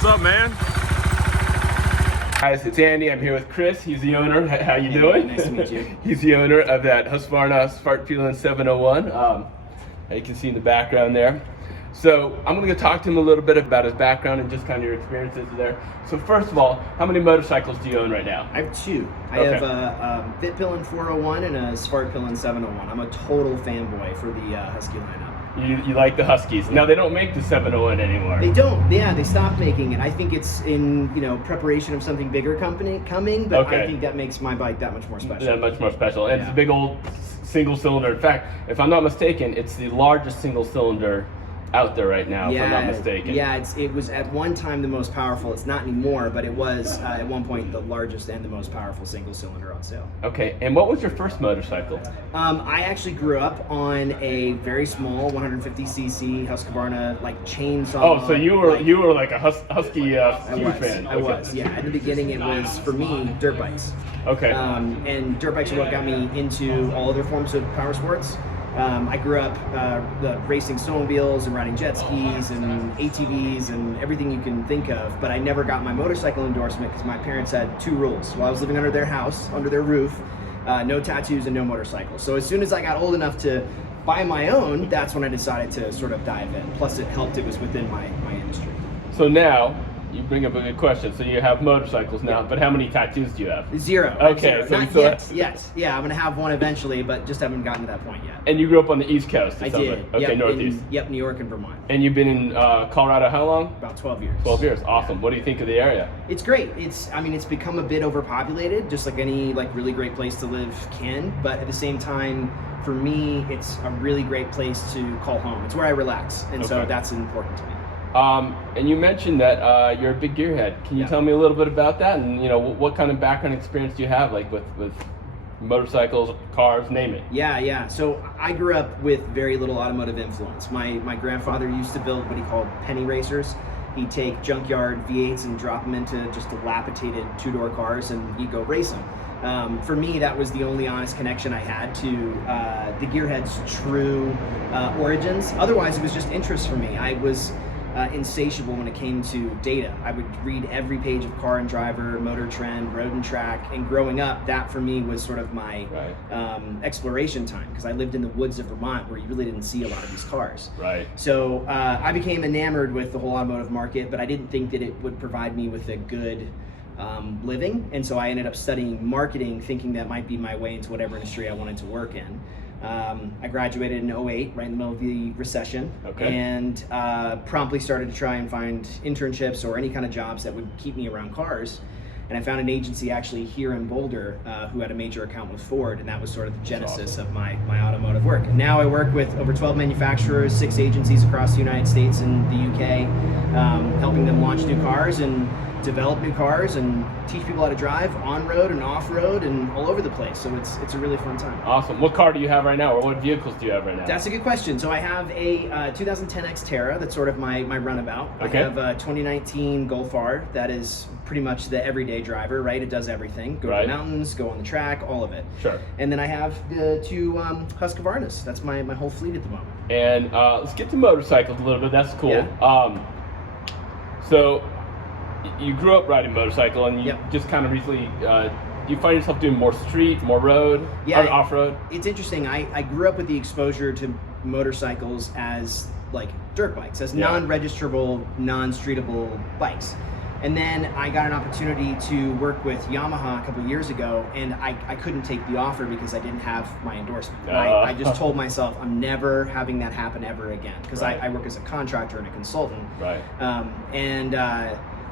What's up, man? Guys, it's Andy. I'm here with Chris. He's the owner. How you doing? Nice to meet you. He's the owner of that Husqvarna Spark Peeling 701. You can see in the background there. So I'm going to go talk to him a little bit about his background and just kind of your experiences there. So first of all, how many motorcycles do you own right now? I have two. I have a Fit Pillin 401 and a Spark Pillin 701. I'm a total fanboy for the Husky lineup. You like the Huskies. Now they don't make the 701 anymore. They don't. Yeah, they stopped making it. I think it's in preparation of something bigger coming, but I think that makes my bike that much more special. That much more special. And it's a big old single cylinder. In fact, if I'm not mistaken, it's the largest single cylinder out there right now, if I'm not mistaken. Yeah, it was at one time the most powerful. It's not anymore, but it was at one point the largest and the most powerful single cylinder on sale. Okay, and what was your first motorcycle? I actually grew up on a very small 150cc Husqvarna chainsaw. Oh, so you were like a Husky huge fan. I was, yeah. At the beginning, it was for me dirt bikes. Okay. And dirt bikes are what got me into all other forms of power sports. I grew up racing snowmobiles and riding jet skis and ATVs and everything you can think of, but I never got my motorcycle endorsement because my parents had two rules. While I was living under their house, under their roof, no tattoos and no motorcycles. So as soon as I got old enough to buy my own, that's when I decided to sort of dive in. Plus it helped, it was within my industry. So now, you bring up a good question. So you have motorcycles now, but how many tattoos do you have? Zero. Okay. Zero. Not yet. Yes. Yeah, I'm going to have one eventually, but just haven't gotten to that point yet. And you grew up on the East Coast? I did. Okay, Northeast. New York and Vermont. And you've been in Colorado how long? About 12 years. 12 years. Awesome. Yeah. What do you think of the area? It's great. It's become a bit overpopulated, just like any really great place to live can, but at the same time, for me, it's a really great place to call home. It's where I relax, and so that's important to me. And you mentioned that you're a big gearhead. Can you tell me a little bit about that? And what kind of background experience do you have, with motorcycles, cars, name it? Yeah. So I grew up with very little automotive influence. My grandfather used to build what he called penny racers. He'd take junkyard V8s and drop them into just dilapidated two-door cars, and he'd go race them. For me, that was the only honest connection I had to the gearhead's true origins. Otherwise, it was just interest for me. I was insatiable when it came to data. I would read every page of Car and Driver, Motor Trend, Road and Track, and growing up, that for me was sort of my exploration time, because I lived in the woods of Vermont where you really didn't see a lot of these cars. Right. So I became enamored with the whole automotive market, but I didn't think that it would provide me with a good living, and so I ended up studying marketing, thinking that might be my way into whatever industry I wanted to work in. I graduated in 2008, right in the middle of the recession, and promptly started to try and find internships or any kind of jobs that would keep me around cars. And I found an agency actually here in Boulder who had a major account with Ford, and that was sort of the genesis of my automotive work. And now I work with over 12 manufacturers, 6 agencies across the United States and the UK, helping them launch new cars and develop new cars and teach people how to drive on-road and off-road and all over the place. So it's a really fun time. Awesome. What car do you have right now, or what vehicles do you have right now? That's a good question. So I have a 2010 Xterra. That's sort of my runabout. I have a 2019 Golf R. That is pretty much the everyday driver, right? It does everything. Go to the mountains, go on the track, all of it. Sure. And then I have the 2 Husqvarnas. That's my whole fleet at the moment. And let's get to motorcycles a little bit. That's cool. Yeah. So you grew up riding motorcycle, and you just kind of recently, do you find yourself doing more street, more road, or off-road? It's interesting. I grew up with the exposure to motorcycles as dirt bikes, as non-registrable, non-streetable bikes. And then I got an opportunity to work with Yamaha a couple years ago, and I couldn't take the offer because I didn't have my endorsement. I just told myself I'm never having that happen ever again, because I work as a contractor and a consultant. Right.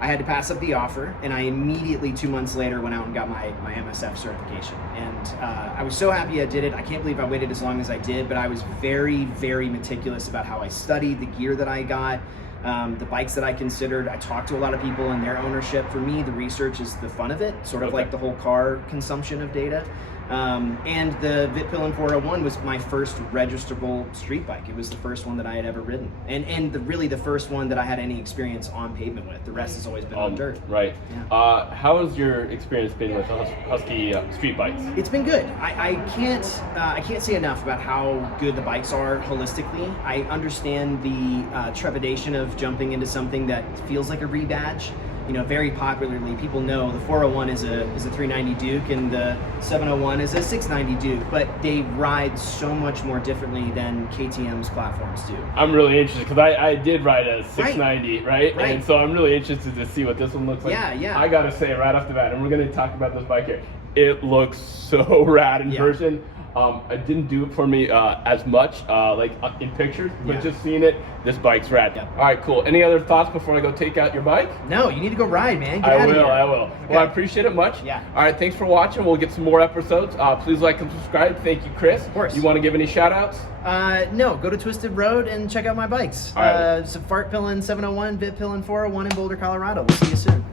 I had to pass up the offer, and I immediately 2 months later went out and got my MSF certification. And I was so happy I did it. I can't believe I waited as long as I did, but I was very, very meticulous about how I studied the gear that I got, the bikes that I considered. I talked to a lot of people and their ownership. For me, the research is the fun of it, sort of like the whole car consumption of data. And the Vitpillen 401 was my first registrable street bike. It was the first one that I had ever ridden, and really the first one that I had any experience on pavement with. The rest has always been on dirt. Right. Yeah. How has your experience been with Husky street bikes? It's been good. I can't say enough about how good the bikes are holistically. I understand the trepidation of jumping into something that feels like a rebadge. You know, very popularly, people know the 401 is a 390 Duke and the 701 is a 690 Duke, but they ride so much more differently than KTM's platforms do. I'm really interested because I did ride a 690, right? And so I'm really interested to see what this one looks like. Yeah. I gotta say right off the bat, and we're gonna talk about this bike here, it looks so rad in person. It didn't do it for me as much like in pictures, but just seeing it, this bike's rad. All right, cool. Any other thoughts before I go take out your bike? No, you need to go ride, man. Get I out of will. here. I will. Okay. Well, I appreciate it much. Yeah. All right, thanks for watching. We'll get some more episodes. Please like and subscribe. Thank you, Chris. Of course. You want to give any shout outs? No, go to Twisted Road and check out my bikes. All right. So Fartpillen 701, Vitpillen 401 in Boulder, Colorado. We'll see you soon.